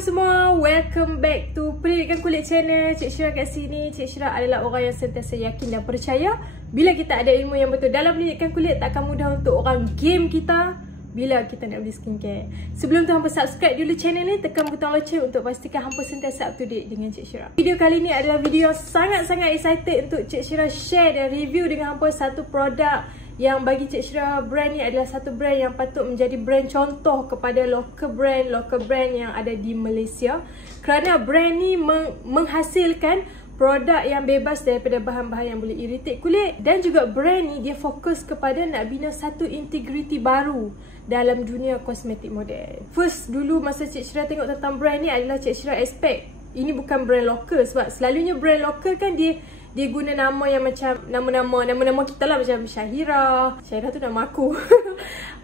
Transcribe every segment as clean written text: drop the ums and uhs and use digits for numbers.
apa semua, welcome back to Pendidikan Kulit Channel. Cik Syirah kat sini. Cik Syirah adalah orang yang sentiasa yakin dan percaya bila kita ada ilmu yang betul dalam pendidikan kulit, takkan mudah untuk orang game kita bila kita nak beli skincare. Sebelum tu hampa subscribe dulu channel ni, tekan butang loceng untuk pastikan hampa sentiasa up to date dengan Cik Syirah. Video kali ni adalah video sangat-sangat excited untuk Cik Syirah share dan review dengan hampa satu produk yang bagi Cik Syirah, brand ni adalah satu brand yang patut menjadi brand contoh kepada local brand yang ada di Malaysia. Kerana brand ni menghasilkan produk yang bebas daripada bahan-bahan yang boleh irritate kulit. Dan juga brand ni dia fokus kepada nak bina satu integriti baru dalam dunia kosmetik model. First dulu masa Cik Syirah tengok tentang brand ni adalah Cik Syirah expect ini bukan brand lokal. Sebab selalunya brand lokal kan dia guna nama yang macam nama-nama kita lah, macam Syahira tu nama aku.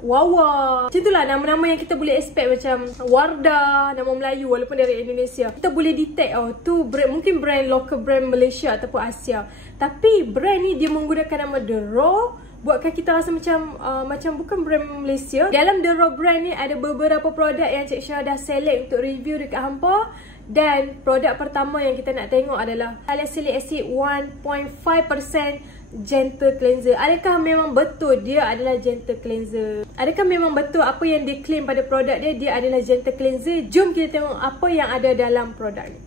Wawa, macam tu lah nama-nama yang kita boleh expect, macam Wardah, nama Melayu walaupun dari Indonesia. Kita boleh detect tu mungkin brand local, brand Malaysia ataupun Asia. Tapi brand ni dia menggunakan nama The Raw, buatkan kita rasa macam bukan brand Malaysia. Dalam The Raw brand ni ada beberapa produk yang Cik Syirah dah select untuk review dekat hampa. Dan produk pertama yang kita nak tengok adalah Salicylic Acid 1.5% Gentle Cleanser. Adakah memang betul dia adalah Gentle Cleanser? Adakah memang betul apa yang dia claim pada produk dia adalah Gentle Cleanser? Jom kita tengok apa yang ada dalam produk ni.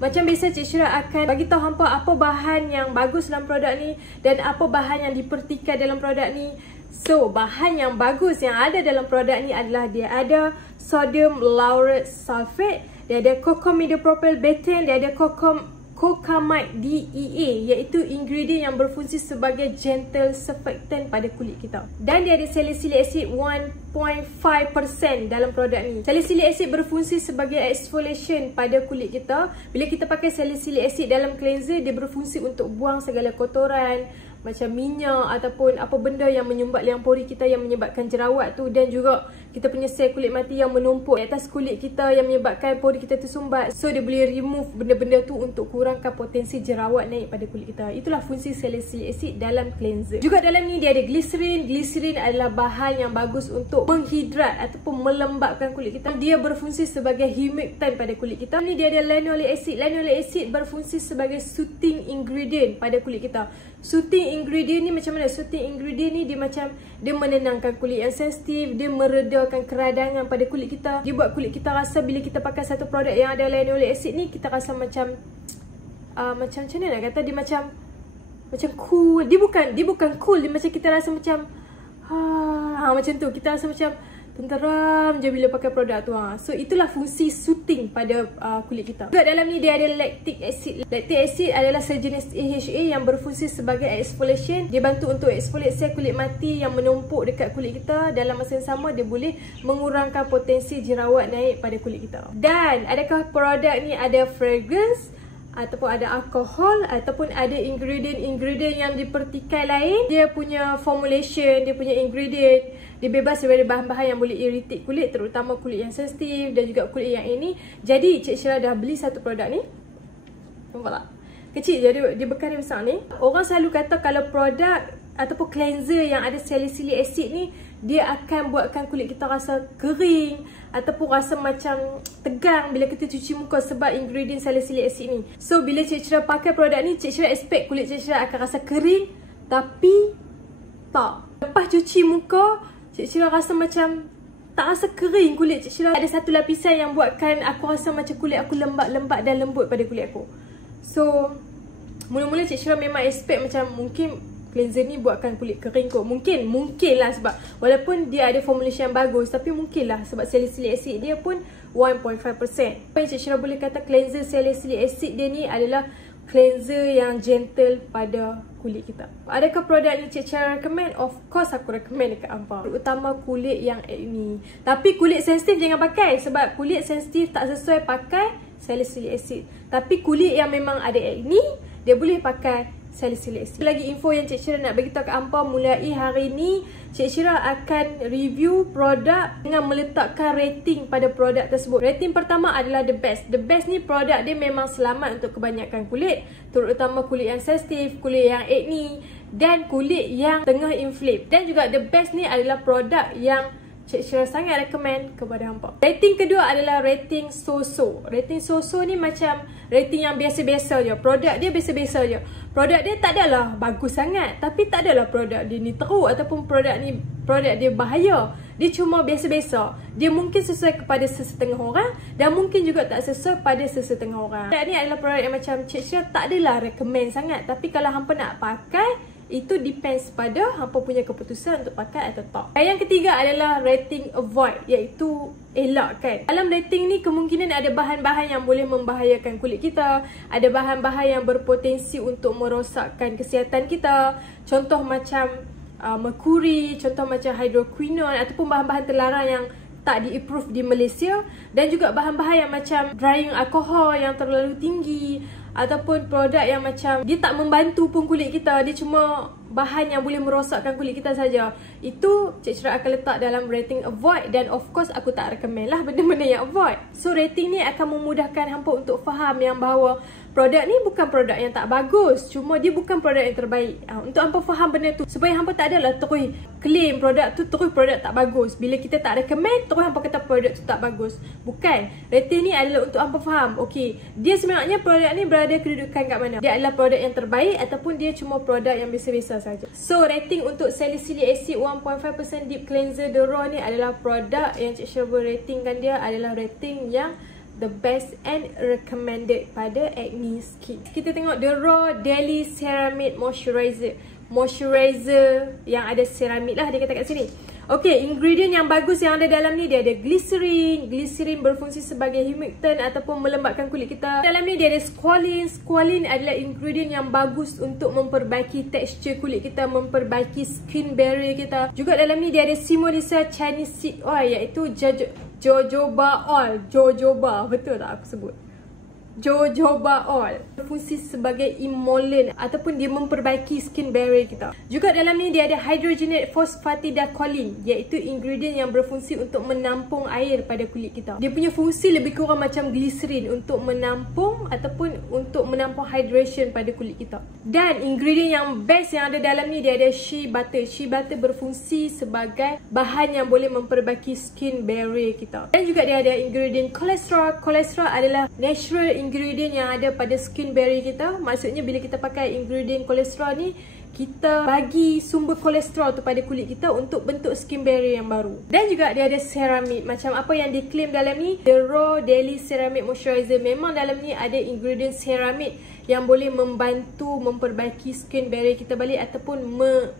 Macam biasa, Cik Syirah akan bagi tahu hampa apa bahan yang bagus dalam produk ni dan apa bahan yang dipertikai dalam produk ni. So, bahan yang bagus yang ada dalam produk ni adalah dia ada sodium laureth sulfate, dia ada cocamidopropyl betaine, dia ada cocamide DEA, iaitu ingredient yang berfungsi sebagai gentle surfactant pada kulit kita. Dan dia ada salicylic acid 1.5% dalam produk ni. Salicylic acid berfungsi sebagai exfoliation pada kulit kita. Bila kita pakai salicylic acid dalam cleanser, dia berfungsi untuk buang segala kotoran macam minyak ataupun apa benda yang menyumbat liang pori kita yang menyebabkan jerawat tu, dan juga kita punya sel kulit mati yang menumpuk di atas kulit kita yang menyebabkan pori kita tersumbat. So dia boleh remove benda-benda tu untuk kurangkan potensi jerawat naik pada kulit kita. Itulah fungsi salicylic acid dalam cleanser. Juga dalam ni dia ada glycerin. Glycerin adalah bahan yang bagus untuk menghidrat ataupun melembabkan kulit kita. Dia berfungsi sebagai humectant pada kulit kita. Ni dia ada linoleic acid. Linoleic acid berfungsi sebagai soothing ingredient pada kulit kita. Soothing ingredient ni macam mana? Soothing ingredient ni dia menenangkan kulit yang sensitif, dia meredakan keradangan pada kulit kita. Dia buat kulit kita rasa bila kita pakai satu produk yang ada linoleic acid ni, kita rasa macam macam mana nak kata, dia macam cool. Dia bukan cool, dia macam kita rasa macam macam tu. Kita rasa macam tenteram je bila pakai produk tu. So itulah fungsi soothing pada kulit kita. Juga dalam ni dia ada lactic acid. Lactic acid adalah sejenis AHA yang berfungsi sebagai exfoliation. Dia bantu untuk exfoliate sel kulit mati yang menumpuk dekat kulit kita. Dalam masa yang sama dia boleh mengurangkan potensi jerawat naik pada kulit kita. Dan adakah produk ni ada fragrance ataupun ada alkohol ataupun ada ingredient yang dipertikai lain? Dia punya formulation, dia punya ingredient, dia bebas daripada bahan-bahan yang boleh irritate kulit, terutama kulit yang sensitif dan juga kulit yang ini. Jadi Cik Syirah dah beli satu produk ni. Nampak tak? Kecil je, dia bekal dia besar ni. Orang selalu kata kalau produk ataupun cleanser yang ada salicylic acid ni, dia akan buatkan kulit kita rasa kering ataupun rasa macam tegang bila kita cuci muka sebab ingredient salicylic acid ni. So bila Cik Syirah pakai produk ni, Cik Syirah expect kulit Cik Syirah akan rasa kering, tapi tak. Lepas cuci muka, Cik Syirah rasa macam tak rasa kering kulit Cik Syirah. Ada satu lapisan yang buatkan aku rasa macam kulit aku lembab dan lembut pada kulit aku. So mula-mula Cik Syirah memang expect macam mungkin cleanser ni buatkan kulit kering kot. Mungkin lah, sebab walaupun dia ada formulation yang bagus, tapi mungkin lah sebab salicylic acid dia pun 1.5%. Apa yang Cik Syirah boleh kata cleanser salicylic acid dia ni adalah cleanser yang gentle pada kulit kita. Adakah produk ni Cik Syirah recommend? Of course aku recommend dekat hampa, terutama kulit yang acne. Tapi kulit sensitif jangan pakai, sebab kulit sensitif tak sesuai pakai salicylic acid. Tapi kulit yang memang ada acne, dia boleh pakai salicylic acid. Lagi info yang Cik Syirah nak beritahu kat hampa, mulai hari ni Cik Syirah akan review produk dengan meletakkan rating pada produk tersebut. Rating pertama adalah the best. The best ni produk dia memang selamat untuk kebanyakan kulit, terutama kulit yang sensitif, kulit yang acne dan kulit yang tengah inflame. Dan juga the best ni adalah produk yang Cik Syira sangat recommend kepada hampa. Rating kedua adalah rating so-so. Rating so-so ni macam rating yang biasa-biasa je. Produk dia biasa-biasa je. Produk dia tak adalah bagus sangat, tapi tak adalah produk dia ni teruk ataupun produk dia bahaya. Dia cuma biasa-biasa. Dia mungkin sesuai kepada sesetengah orang dan mungkin juga tak sesuai pada sesetengah orang. Produk ni adalah produk yang macam Cik Syira tak adalah recommend sangat, tapi kalau hampa nak pakai, itu depends pada hampa punya keputusan untuk pakai atau tak. Dan yang ketiga adalah rating avoid, iaitu elakkan. Dalam rating ni kemungkinan ada bahan-bahan yang boleh membahayakan kulit kita, ada bahan-bahan yang berpotensi untuk merosakkan kesihatan kita. Contoh macam merkuri, contoh macam hydroquinone ataupun bahan-bahan terlarang yang tak di-approve di Malaysia, dan juga bahan-bahan yang macam drying alcohol yang terlalu tinggi ataupun produk yang macam dia tak membantu pun kulit kita, dia cuma bahan yang boleh merosakkan kulit kita saja. Itu Cik Syira akan letak dalam rating avoid, dan of course aku tak recommend lah benda-benda yang avoid. So rating ni akan memudahkan hampa untuk faham yang bahawa produk ni bukan produk yang tak bagus, cuma dia bukan produk yang terbaik. Untuk hampa faham benda tu, supaya hampa tak adalah terus claim produk tu terus produk tak bagus. Bila kita tak recommend, terus hampa kata produk tu tak bagus. Bukan. Rating ni adalah untuk hampa faham, okey, dia sebenarnya produk ni berada kedudukan kat mana. Dia adalah produk yang terbaik ataupun dia cuma produk yang biasa-biasa saja. So rating untuk salicylic acid 1.5% deep cleanser The Raw ni adalah produk yang Cik Syira ratingkan dia adalah rating yang the best and recommended pada acne skin. Kita tengok The Raw Daily Ceramide Moisturizer. Moisturizer yang ada ceramide lah dia kata kat sini. Okey, ingredient yang bagus yang ada dalam ni, dia ada glycerin. Glycerin berfungsi sebagai humectant ataupun melembabkan kulit kita. Dalam ni dia ada squalene. Squalene adalah ingredient yang bagus untuk memperbaiki tekstur kulit kita, memperbaiki skin barrier kita. Juga dalam ni dia ada Simolisa Chinese Seed Oil, iaitu jojoba oil. Jojoba, betul tak aku sebut? Jojoba oil berfungsi sebagai emollient ataupun dia memperbaiki skin barrier kita. Juga dalam ni dia ada hydrogenated phosphatidacholine, iaitu ingredient yang berfungsi untuk menampung air pada kulit kita. Dia punya fungsi lebih kurang macam glycerin untuk menampung ataupun untuk menampung hydration pada kulit kita. Dan ingredient yang best yang ada dalam ni dia ada shea butter. Shea butter berfungsi sebagai bahan yang boleh memperbaiki skin barrier kita. Dan juga dia ada ingredient kolesterol. Kolesterol adalah natural ingredient yang ada pada skin barrier kita. Maksudnya bila kita pakai ingredient kolesterol ni, kita bagi sumber kolesterol tu pada kulit kita untuk bentuk skin barrier yang baru. Dan juga dia ada ceramide. Macam apa yang diklaim dalam ni, The Raw Daily Ceramide Moisturizer. Memang dalam ni ada ingredient ceramide yang boleh membantu memperbaiki skin barrier kita balik ataupun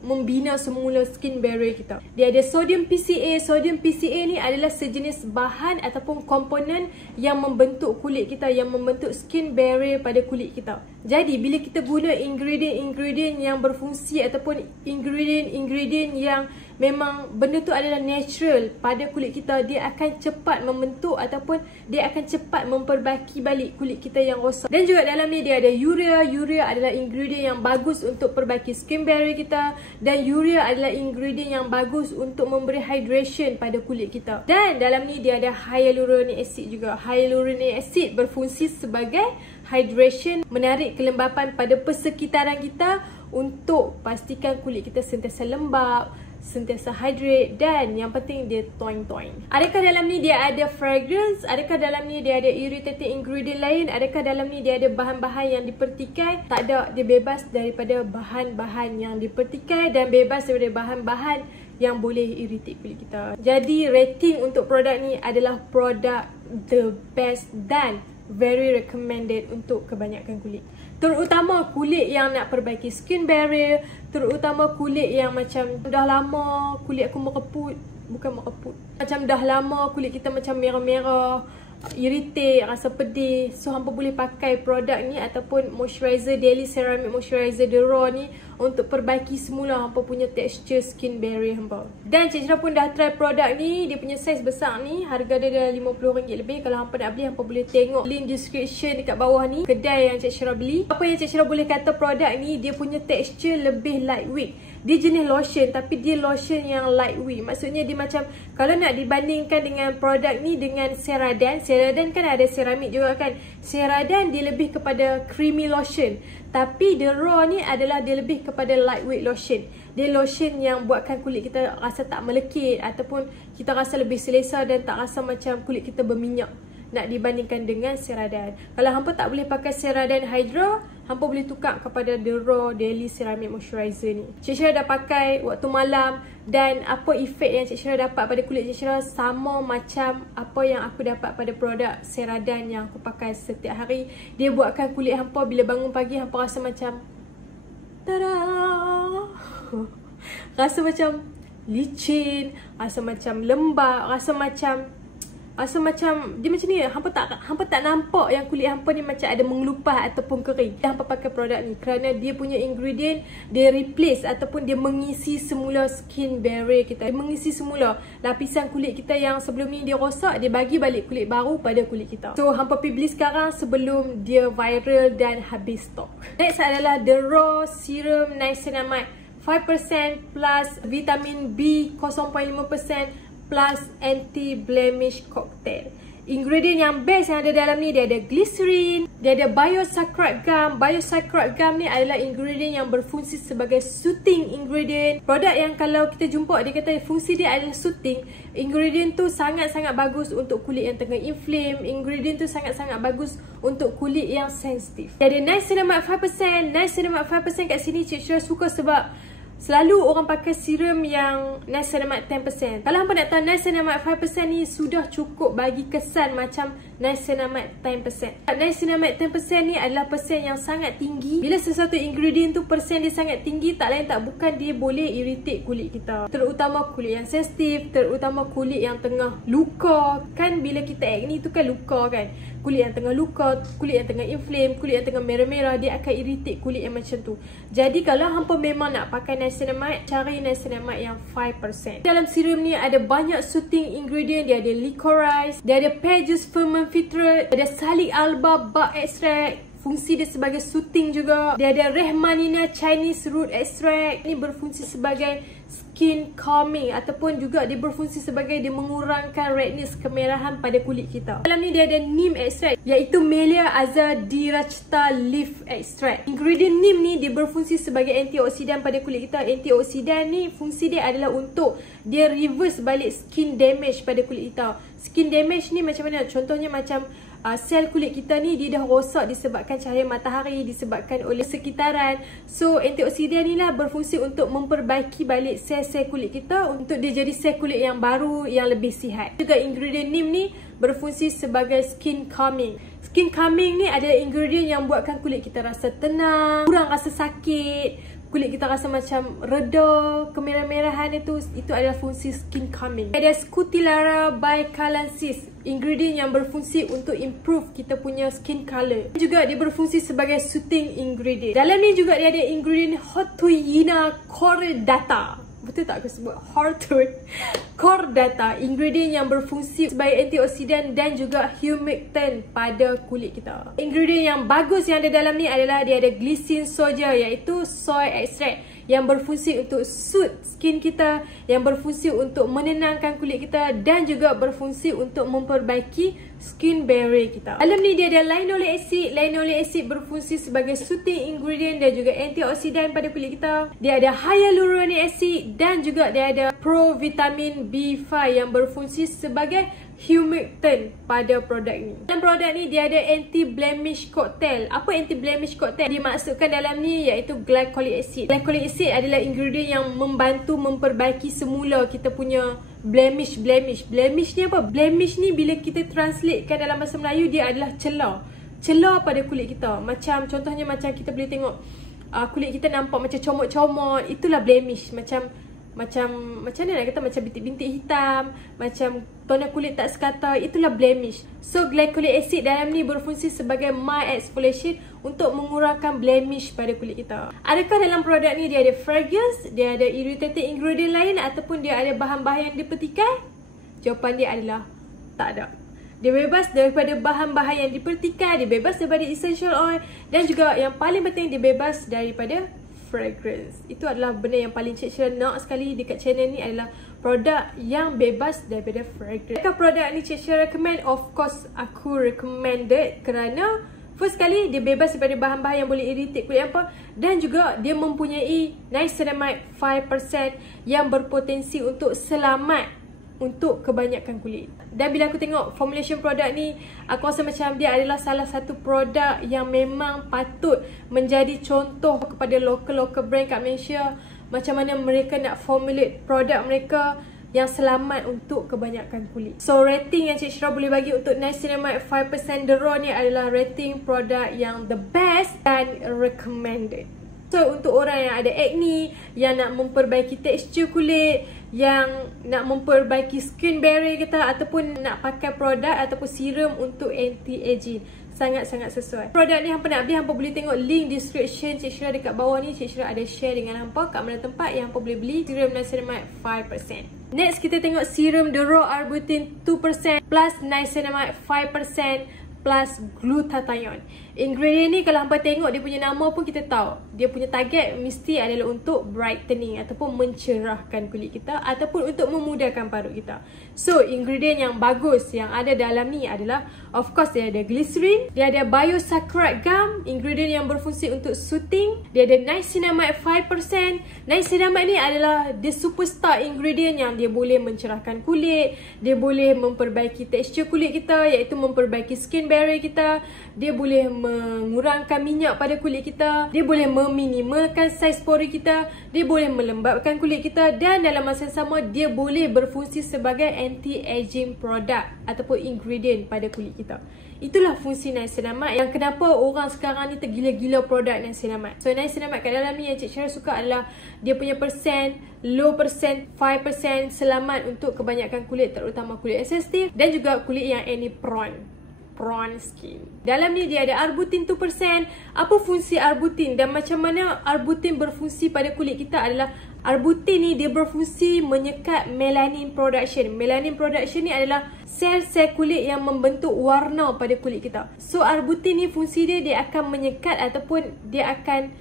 membina semula skin barrier kita. Dia ada sodium PCA. Sodium PCA ni adalah sejenis bahan ataupun komponen yang membentuk kulit kita, yang membentuk skin barrier pada kulit kita. Jadi bila kita guna ingredient yang berfungsi ataupun ingredient yang memang benda tu adalah natural pada kulit kita, dia akan cepat membentuk ataupun dia akan cepat memperbaiki balik kulit kita yang rosak. Dan juga dalam ni dia ada urea. Urea adalah ingredient yang bagus untuk perbaiki skin barrier kita, dan urea adalah ingredient yang bagus untuk memberi hydration pada kulit kita. Dan dalam ni dia ada hyaluronic acid juga. Hyaluronic acid berfungsi sebagai hydration, menarik kelembapan pada persekitaran kita untuk pastikan kulit kita sentiasa lembab, sentiasa hydrate, dan yang penting dia toing-toing. Adakah dalam ni dia ada fragrance? Adakah dalam ni dia ada irritating ingredient lain? Adakah dalam ni dia ada bahan-bahan yang dipertikai? Tak ada, dia bebas daripada bahan-bahan yang dipertikai dan bebas daripada bahan-bahan yang boleh irritate kulit kita. Jadi rating untuk produk ni adalah produk the best dan very recommended untuk kebanyakan kulit. Terutama kulit yang nak perbaiki skin barrier, terutama kulit yang macam dah lama kulit aku mereput, bukan mereput, macam dah lama kulit kita macam merah-merah, irritate, rasa pedih. So hampa boleh pakai produk ni ataupun moisturizer, Daily Ceramide Moisturizer The Raw ni untuk perbaiki semula hampa punya texture skin barrier hampa. Dan Cik Syira pun dah try produk ni. Dia punya saiz besar ni, harga dia dah RM50 lebih. Kalau hampa nak beli, hampa boleh tengok link description dekat bawah ni, kedai yang Cik Syira beli. Apa yang Cik Syira boleh kata produk ni, dia punya texture lebih lightweight. Dia jenis lotion tapi dia lotion yang lightweight. Maksudnya dia macam, kalau nak dibandingkan dengan produk ni dengan Ceradan, Ceradan kan ada ceramide juga kan. Ceradan dia lebih kepada creamy lotion, tapi The Raw ni adalah dia lebih kepada lightweight lotion. Dia lotion yang buatkan kulit kita rasa tak melekit ataupun kita rasa lebih selesa dan tak rasa macam kulit kita berminyak nak dibandingkan dengan Ceradan. Kalau hampa tak boleh pakai Ceradan Hydra, hampa boleh tukar kepada The Raw Daily Ceramic Moisturizer ni. Cik Syira dah pakai waktu malam dan apa efek yang Cik Syira dapat pada kulit Cik Syira sama macam apa yang aku dapat pada produk Ceradan yang aku pakai setiap hari. Dia buatkan kulit hampa bila bangun pagi hampa rasa macam tada! Rasa macam licin, rasa macam lembab, rasa macam dia macam ni. Hampa tak nampak yang kulit hampa ni macam ada mengelupah ataupun kering. Hampa pakai produk ni kerana dia punya ingredient, dia replace ataupun dia mengisi semula skin barrier kita. Dia mengisi semula lapisan kulit kita yang sebelum ni dia rosak, dia bagi balik kulit baru pada kulit kita. So hampa pergi beli sekarang sebelum dia viral dan habis stok. Next adalah The Raw Serum Niacinamide 5% plus vitamin B 0.5% plus anti-blemish cocktail. Ingredient yang best yang ada dalam ni, dia ada glycerin, dia ada biosaccharide gum. Biosaccharide gum ni adalah ingredient yang berfungsi sebagai soothing ingredient. Produk yang kalau kita jumpa dia kata fungsi dia adalah soothing, ingredient tu sangat-sangat bagus untuk kulit yang tengah inflame. Ingredient tu sangat-sangat bagus untuk kulit yang sensitif. Dia ada niacinamide 5%. Niacinamide 5% kat sini Cik Syira suka sebab selalu orang pakai serum yang niacinamide 10%. Kalau hampa nak tahu niacinamide 5% ni sudah cukup bagi kesan macam niacinamide 10%. Niacinamide 10% ni adalah persen yang sangat tinggi. Bila sesuatu ingredient tu persen dia sangat tinggi, tak lain tak bukan dia boleh irritate kulit kita. Terutama kulit yang sensitif, terutama kulit yang tengah luka. Kan bila kita acne tu kan luka kan. Kulit yang tengah luka, kulit yang tengah inflame, kulit yang tengah merah-merah, dia akan irritate kulit yang macam tu. Jadi kalau hampa memang nak pakai niacinamide, cari niacinamide yang 5%. Dalam serum ni ada banyak soothing ingredient. Dia ada licorice, dia ada pear juice ferment filtrate, ada salic alba bark extract. Fungsi dia sebagai soothing juga. Dia ada Rehmannia Chinese root extract. Ini berfungsi sebagai skin calming ataupun juga dia berfungsi sebagai dia mengurangkan redness, kemerahan pada kulit kita. Dalam ni dia ada neem extract iaitu Melia azadirachta leaf extract. Ingredient neem ni dia berfungsi sebagai antioksidan pada kulit kita. Antioksidan ni fungsi dia adalah untuk dia reverse balik skin damage pada kulit kita. Skin damage ni macam mana? Contohnya macam sel kulit kita ni dia dah rosak disebabkan cahaya matahari, disebabkan oleh sekitaran. So antioksidan ni lah berfungsi untuk memperbaiki balik sel-sel kulit kita untuk dia jadi sel kulit yang baru, yang lebih sihat. Juga ingredient neem ni berfungsi sebagai skin calming. Skin calming ni adalah ingredient yang buatkan kulit kita rasa tenang, kurang rasa sakit, kulit kita rasa macam reda, kemerah-merahan itu adalah fungsi skin calming. Ada Scutilara bicalensis, ingredient yang berfungsi untuk improve kita punya skin color. Juga dia berfungsi sebagai soothing ingredient. Dalam ni juga dia ada ingredient Hortuina cordata. Betul tak aku sebut? Hortuina cordata, ingredient yang berfungsi sebagai antioksidan dan juga humectant pada kulit kita. Ingredient yang bagus yang ada dalam ni adalah dia ada glycine soja iaitu soy extract yang berfungsi untuk soothe skin kita, yang berfungsi untuk menenangkan kulit kita dan juga berfungsi untuk memperbaiki skin barrier kita. Dalam ni dia ada linoleic acid. Linoleic acid berfungsi sebagai soothing ingredient dan juga antioksidan pada kulit kita. Dia ada hyaluronic acid dan juga dia ada provitamin B5 yang berfungsi sebagai humectant pada produk ni. Dalam produk ni dia ada anti-blemish cocktail. Apa anti-blemish cocktail? Dimaksudkan dalam ni iaitu glycolic acid. Glycolic acid adalah ingredient yang membantu memperbaiki semula kita punya blemish. Blemish ni apa? Blemish ni bila kita translatekan dalam bahasa Melayu dia adalah celah. Celah pada kulit kita. Macam contohnya macam kita boleh tengok kulit kita nampak macam comot-comot, itulah blemish. Macam mana nak kata, macam bintik-bintik hitam, macam tona kulit tak sekata, itulah blemish. So glycolic acid dalam ni berfungsi sebagai mild exfoliation untuk mengurangkan blemish pada kulit kita. Adakah dalam produk ni dia ada fragrance, dia ada irritating ingredient lain ataupun dia ada bahan-bahan yang dipertikai? Jawapan dia adalah tak ada. Dia bebas daripada bahan-bahan yang dipertikai, dia bebas daripada essential oil dan juga yang paling penting dia bebas daripada fragrance. Itu adalah benda yang paling Cik Syira nak sekali dekat channel ni, adalah produk yang bebas daripada fragrance. Adakah produk ni Cik Syira recommend? Of course aku recommended kerana First kali, dia bebas daripada bahan-bahan yang boleh irritate kulit hampa. Dan juga dia mempunyai niacinamide 5% yang berpotensi untuk selamat untuk kebanyakan kulit. Dan bila aku tengok formulation produk ni, aku rasa macam dia adalah salah satu produk yang memang patut menjadi contoh kepada local brand kat Malaysia. Macam mana mereka nak formulate produk mereka yang selamat untuk kebanyakan kulit. So rating yang Cik Syirah boleh bagi untuk niacinamide 5% The Raw ni adalah rating produk yang the best dan recommended. So untuk orang yang ada acne, yang nak memperbaiki tekstur kulit, yang nak memperbaiki skin barrier kita, ataupun nak pakai produk ataupun serum untuk anti-aging, sangat-sangat sesuai. Produk ni hampa nak beli, hampa boleh tengok link description Cik Syirah dekat bawah ni. Cik Syirah ada share dengan hampa kat mana tempat yang hampa boleh beli serum niacinamide 5%. Next kita tengok serum The Raw Arbutin 2% plus niacinamide 5% plus glutathione. Ingredient ni kalau hampa tengok dia punya nama pun kita tahu dia punya target mesti adalah untuk brightening ataupun mencerahkan kulit kita ataupun untuk memudahkan parut kita. So ingredient yang bagus yang ada dalam ni adalah, of course, dia ada glycerin, dia ada biosaccharide gum, ingredient yang berfungsi untuk soothing, dia ada niacinamide 5%. Niacinamide ni adalah the superstar ingredient yang dia boleh mencerahkan kulit, dia boleh memperbaiki tekstur kulit kita, iaitu memperbaiki skin barrier kita, dia boleh mengurangkan minyak pada kulit kita, dia boleh meminimalkan saiz pori kita, dia boleh melembabkan kulit kita, dan dalam masa yang sama dia boleh berfungsi sebagai anti-aging produk ataupun ingredient pada kulit kita. Itulah fungsi niacinamide yang kenapa orang sekarang ni tergila-gila produk niacinamide. So niacinamide kat dalam ni yang Cik Syirah suka adalah dia punya persen, low percent, 5% selamat untuk kebanyakan kulit, terutama kulit sensitif dan juga kulit yang acne prone skin. Dalam ni dia ada arbutin 2%. Apa fungsi arbutin dan macam mana arbutin berfungsi pada kulit kita adalah, arbutin ni dia berfungsi menyekat melanin production. Melanin production ni adalah sel-sel kulit yang membentuk warna pada kulit kita. So arbutin ni fungsi dia akan menyekat ataupun dia akan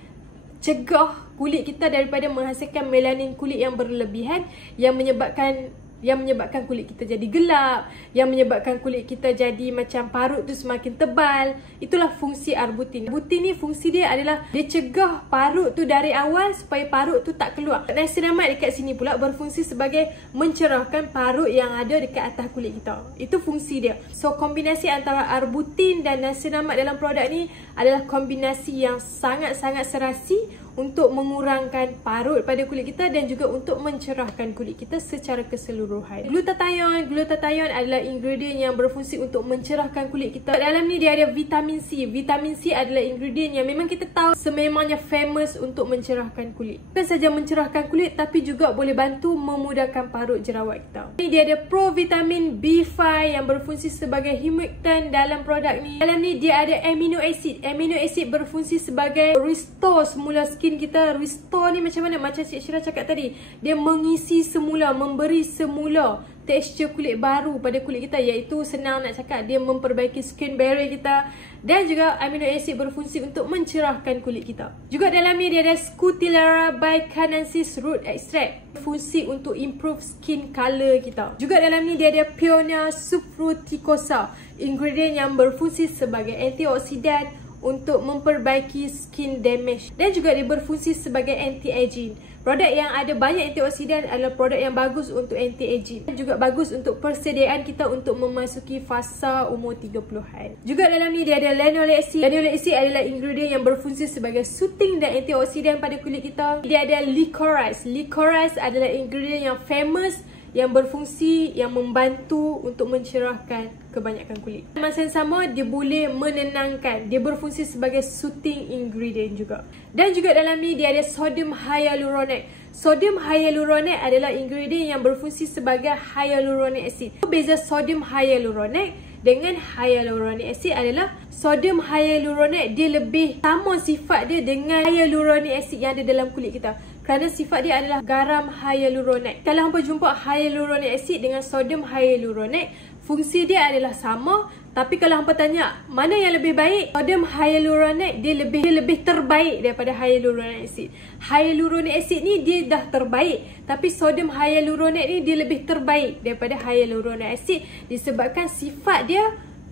cegah kulit kita daripada menghasilkan melanin kulit yang berlebihan yang menyebabkan kulit kita jadi gelap, yang menyebabkan kulit kita jadi macam parut tu semakin tebal. Itulah fungsi arbutin. Arbutin ni fungsi dia adalah dia cegah parut tu dari awal supaya parut tu tak keluar. Niacinamide dekat sini pula berfungsi sebagai mencerahkan parut yang ada dekat atas kulit kita. Itu fungsi dia. So kombinasi antara arbutin dan niacinamide dalam produk ni adalah kombinasi yang sangat-sangat serasi untuk mengurangkan parut pada kulit kita dan juga untuk mencerahkan kulit kita secara keseluruhan. Glutathione adalah ingredient yang berfungsi untuk mencerahkan kulit kita. Dalam ni dia ada vitamin C. Vitamin C adalah ingredient yang memang kita tahu sememangnya famous untuk mencerahkan kulit. Bukan saja mencerahkan kulit tapi juga boleh bantu memudahkan parut jerawat kita. Ni dia ada provitamin B5 yang berfungsi sebagai humectant dalam produk ni. Dalam ni dia ada amino acid. Amino acid berfungsi sebagai restore semula skin kita. Restore ni macam mana? Macam Cik Syirah cakap tadi, dia mengisi semula, memberi semula tekstur kulit baru pada kulit kita, iaitu senang nak cakap dia memperbaiki skin barrier kita. Dan juga amino acid berfungsi untuk mencerahkan kulit kita. Juga dalam ni dia ada Scutellera bicanensis root extract, fungsi untuk improve skin color kita. Juga dalam ni dia ada Peonia subfruticosa, ingredient yang berfungsi sebagai antioksidan untuk memperbaiki skin damage dan juga dia berfungsi sebagai anti-aging. Produk yang ada banyak antioksidan adalah produk yang bagus untuk anti-aging dan juga bagus untuk persediaan kita untuk memasuki fasa umur 30-an. Juga dalam ni dia ada lanolin acid. Lanolin acid adalah ingredient yang berfungsi sebagai soothing dan antioksidan pada kulit kita. Dia ada licorice. Licorice adalah ingredient yang famous yang berfungsi, yang membantu untuk mencerahkan kebanyakan kulit. Masa yang sama dia boleh menenangkan, dia berfungsi sebagai soothing ingredient juga. Dan juga dalam ni dia ada sodium hyaluronate. Sodium hyaluronate adalah ingredient yang berfungsi sebagai hyaluronic acid. Beza sodium hyaluronate dengan hyaluronic acid adalah sodium hyaluronate dia lebih sama sifat dia dengan hyaluronic acid yang ada dalam kulit kita. Kerana sifat dia adalah garam hyaluronate. Kalau hampa jumpa hyaluronic acid dengan sodium hyaluronate, fungsi dia adalah sama. Tapi kalau hampa tanya mana yang lebih baik, sodium hyaluronate dia lebih terbaik daripada hyaluronic acid. Hyaluronic acid ni dia dah terbaik, tapi sodium hyaluronate ni dia lebih terbaik daripada hyaluronic acid disebabkan sifat dia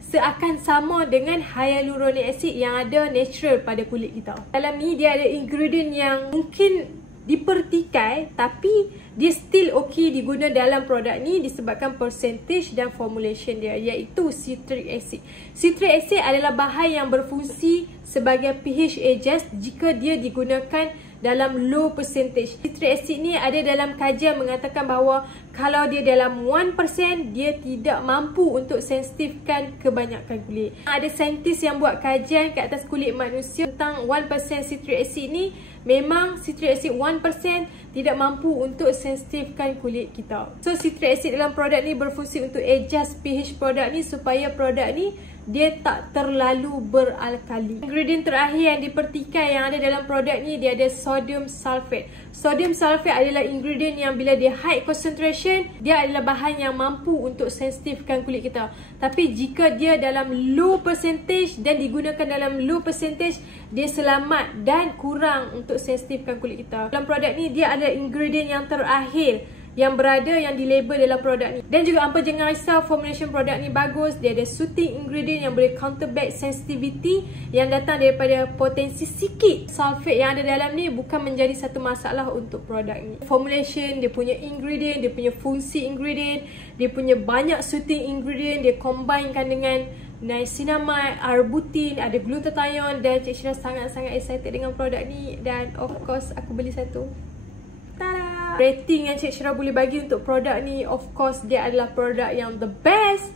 seakan sama dengan hyaluronic acid yang ada natural pada kulit kita. Dalam ni dia ada ingredient yang mungkin dipertikai tapi dia still okay diguna dalam produk ni disebabkan percentage dan formulation dia, iaitu citric acid. Citric acid adalah bahan yang berfungsi sebagai pH adjust jika dia digunakan dalam low percentage. Citric acid ni ada dalam kajian mengatakan bahawa kalau dia dalam 1%, dia tidak mampu untuk sensitifkan kebanyakan kulit. Ada saintis yang buat kajian ke atas kulit manusia tentang 1% citric acid ni. Memang citric acid 1% tidak mampu untuk sensitifkan kulit kita. So citric acid dalam produk ni berfungsi untuk adjust pH produk ni supaya produk ni dia tak terlalu beralkali. Ingredient terakhir yang dipertikai yang ada dalam produk ni, dia ada sodium sulfate. Sodium sulfate adalah ingredient yang bila dia high concentration, dia adalah bahan yang mampu untuk sensitifkan kulit kita. Tapi jika dia dalam low percentage dan digunakan dalam low percentage, dia selamat dan kurang untuk sensitifkan kulit kita. Dalam produk ni dia ada ingredient yang terakhir yang berada yang dilabel dalam produk ni. Dan juga hampa jangan risau, formulation produk ni bagus. Dia ada soothing ingredient yang boleh counterback sensitivity yang datang daripada potensi sikit sulfate yang ada dalam ni, bukan menjadi satu masalah untuk produk ni. Formulation, dia punya ingredient, dia punya fungsi ingredient, dia punya banyak soothing ingredient, dia combinekan dengan niacinamide, arbutin, ada glutathione, dan Cik Syirah sangat-sangat excited dengan produk ni. Dan of course aku beli satu. Tada! Rating yang Cik Syirah boleh bagi untuk produk ni, of course dia adalah produk yang the best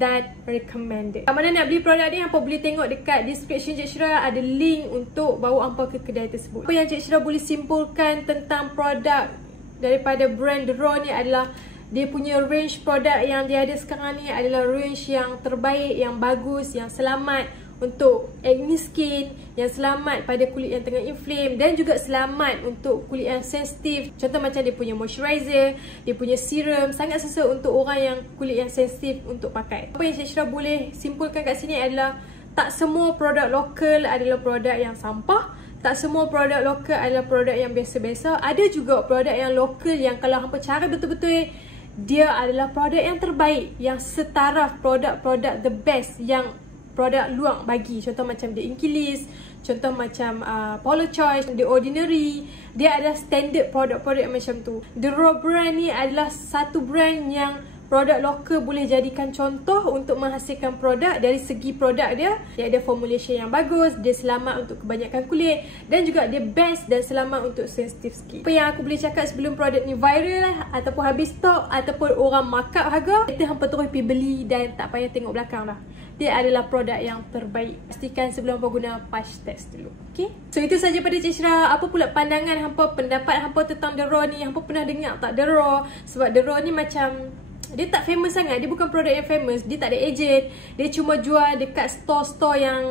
that recommended. Kalau mana nak beli produk ni, hampa boleh tengok dekat description Cik Syirah, ada link untuk bawa hampa ke kedai tersebut. Apa yang Cik Syirah boleh simpulkan tentang produk daripada brand The Raw ni adalah dia punya range produk yang dia ada sekarang ni adalah range yang terbaik, yang bagus, yang selamat untuk acne skin, yang selamat pada kulit yang tengah inflame, dan juga selamat untuk kulit yang sensitif. Contoh macam dia punya moisturizer, dia punya serum, sangat sesuai untuk orang yang kulit yang sensitif untuk pakai. Apa yang Cik Syirah boleh simpulkan kat sini adalah tak semua produk lokal adalah produk yang sampah. Tak semua produk lokal adalah produk yang biasa-biasa. Ada juga produk yang lokal yang kalau hampa cari betul-betul, dia adalah produk yang terbaik, yang setaraf produk-produk the best yang produk luar bagi. Contoh macam The Inky List, contoh macam Polo Choice, The Ordinary. Dia adalah standard produk-produk macam tu. The Raw brand ni adalah satu brand yang produk lokal boleh jadikan contoh untuk menghasilkan produk. Dari segi produk dia ada formulation yang bagus, dia selamat untuk kebanyakan kulit, dan juga dia best dan selamat untuk sensitive skin. Apa yang aku boleh cakap sebelum produk ni viral lah, ataupun habis stok, ataupun orang mark up harga, kita hampa terus pergi beli dan tak payah tengok belakang lah. Dia adalah produk yang terbaik. Pastikan sebelum hampa guna patch test dulu. Okay? So itu saja pada Cik Syirah. Apa pula pandangan hampa, pendapat hampa tentang The Raw ni? Hampa pernah dengar tak The Raw? Sebab The Raw ni macam dia tak famous sangat. Dia bukan produk yang famous. Dia tak ada agent. Dia cuma jual dekat store-store yang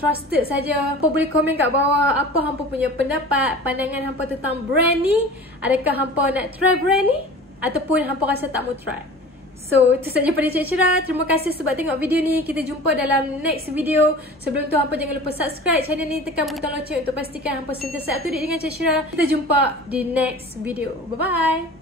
trusted saja. Hampa boleh komen kat bawah apa hampa punya pendapat, pandangan hampa tentang brand ni. Adakah hampa nak try brand ni? Ataupun hampa rasa tak mau try? So, itu saja pada Cik Syirah. Terima kasih sebab tengok video ni. Kita jumpa dalam next video. Sebelum tu, hampa jangan lupa subscribe channel ni. Tekan butang lonceng untuk pastikan hampa sentiasa up to date dengan Cik Syirah. Kita jumpa di next video. Bye-bye.